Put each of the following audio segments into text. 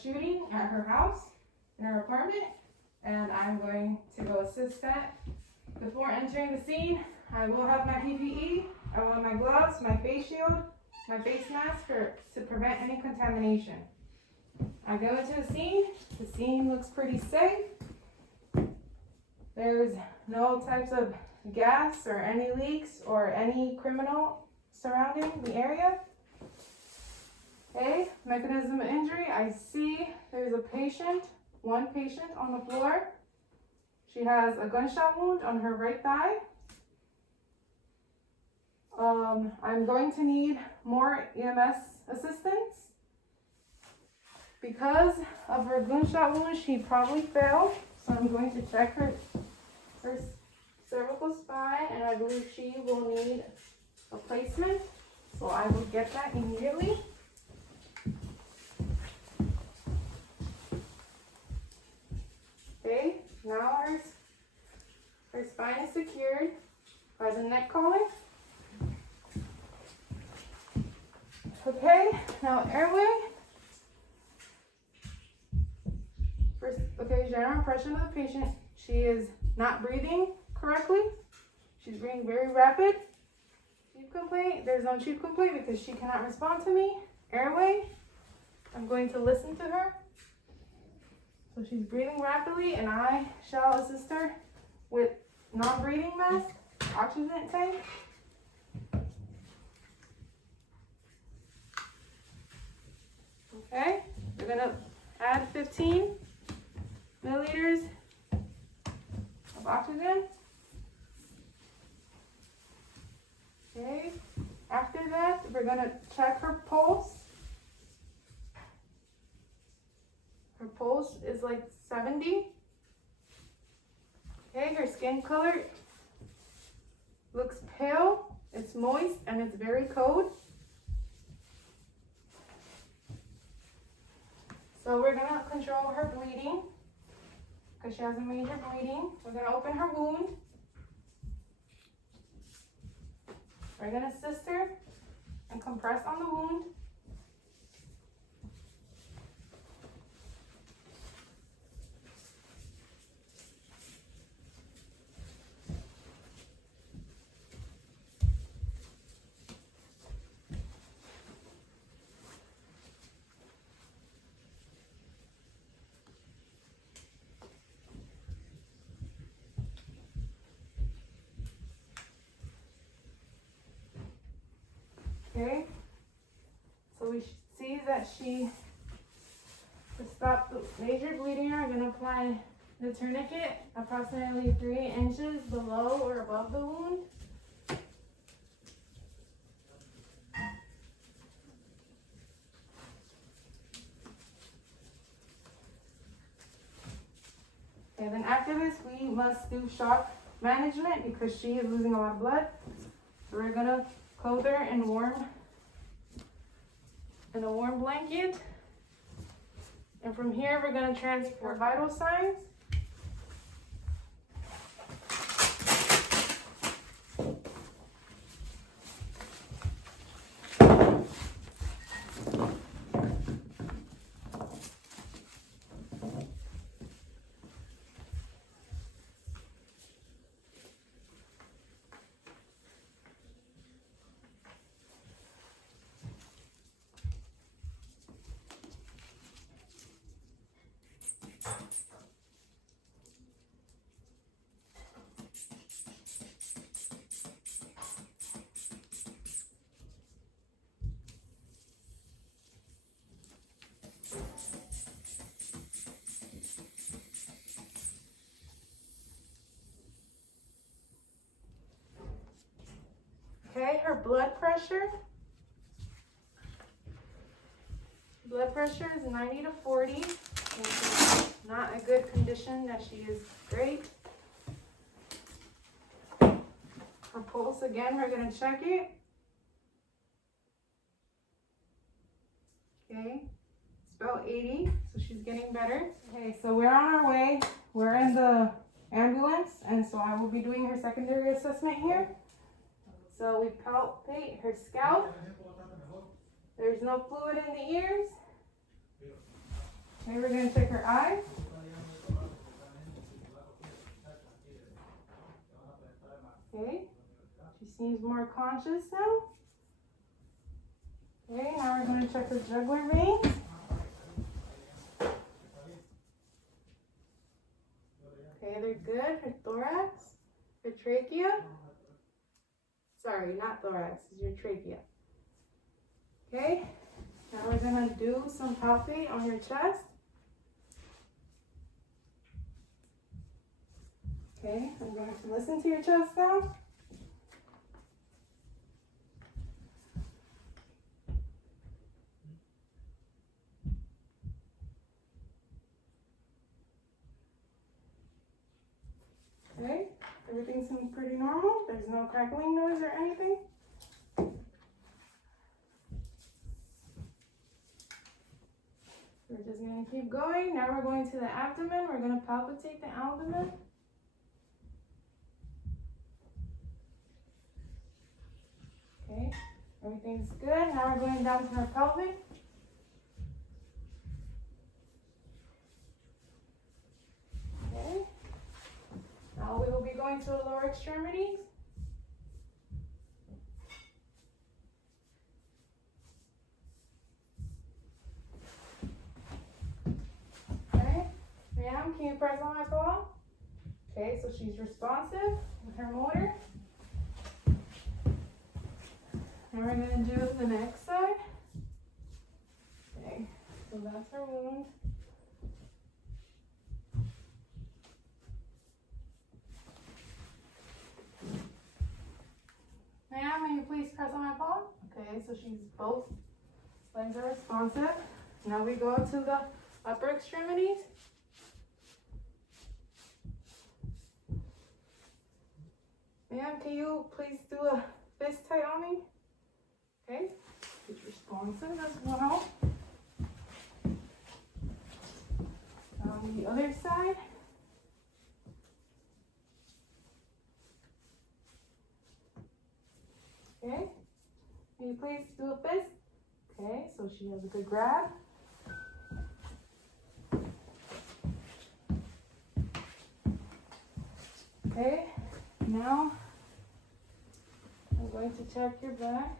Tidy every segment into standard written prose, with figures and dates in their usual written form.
shooting at her house, in her apartment, and I'm going to go assist that. Before entering the scene, I will have my PPE, I will have my gloves, my face shield, my face mask to prevent any contamination. I go into the scene looks pretty safe. There's no types of gas or any leaks or any criminal surrounding the area. Okay, mechanism of injury, I see there's a patient, one patient on the floor. She has a gunshot wound on her right thigh. I'm going to need more EMS assistance. Because of her gunshot wound, she probably fell. So I'm going to check her cervical spine, and I believe she will need a placement. So I will get that immediately. Okay, now her spine is secured by the neck collar. Okay, now airway. First, okay, general impression of the patient. She is not breathing correctly. She's breathing very rapid. Chief complaint, there's no chief complaint because she cannot respond to me. Airway, I'm going to listen to her. So she's breathing rapidly, and I shall assist her with non-breathing mask, oxygen tank. Okay, we're gonna add 15 milliliters of oxygen. Okay, after that, we're gonna check her pulse. Her pulse is like 70. Okay, her skin color looks pale, it's moist, and it's very cold. So we're gonna control her bleeding because she has a major bleeding. We're gonna open her wound. We're gonna assist her and compress on the wound. Okay, so we see that to stop the major bleeding, I'm going to apply the tourniquet approximately 3 inches below or above the wound. And then after this, we must do shock management because she is losing a lot of blood. So we're going to clothe her in a warm blanket. And from here, we're going to transport vital signs. Okay, her blood pressure. Blood pressure is 90 to 40. And she's not a good condition, that she is great. Her pulse, again, we're going to check it. Okay, it's about 80, so she's getting better. Okay, so we're on our way. We're in the ambulance, and so I will be doing her secondary assessment here. So we palpate her scalp. There's no fluid in the ears. Okay, we're gonna check her eye. Okay, she seems more conscious now. Okay, now we're gonna check her jugular veins. Okay, they're good. Her thorax, her trachea. Sorry, not thorax, it's your trachea. Okay, now we're gonna do some palpate on your chest. Okay, I'm going to listen to your chest now. Okay, everything seems pretty normal. There's no crackling noise or anything. We're just gonna keep going. Now we're going to the abdomen. We're gonna palpitate the abdomen. Okay, everything's good. Now we're going down to our pelvic. Okay. Now we will be going to the lower extremities. Okay. Ma'am, can you press on my paw? Okay, so she's responsive with her motor. Now we're going to do the next side. Okay, so that's her wound. Ma'am, may you please press on my paw? Okay, so she's both legs are responsive. Now we go to the upper extremities. Ma'am, can you please do a fist tight on me? Okay, she's responsive as well. On the other side. Okay, can you please do a fist? Okay, so she has a good grab. Okay, now I'm going to check your back.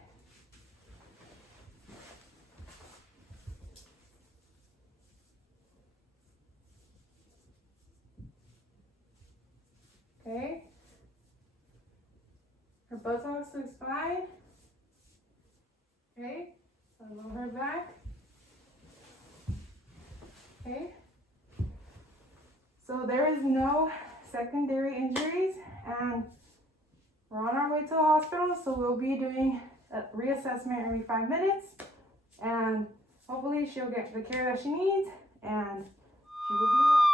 Okay, her buttocks looks fine. Okay, I'll lower her back. Okay, so there is no secondary injuries, and we're on our way to the hospital, so we'll be doing a reassessment every 5 minutes, and hopefully she'll get the care that she needs, and she will be well.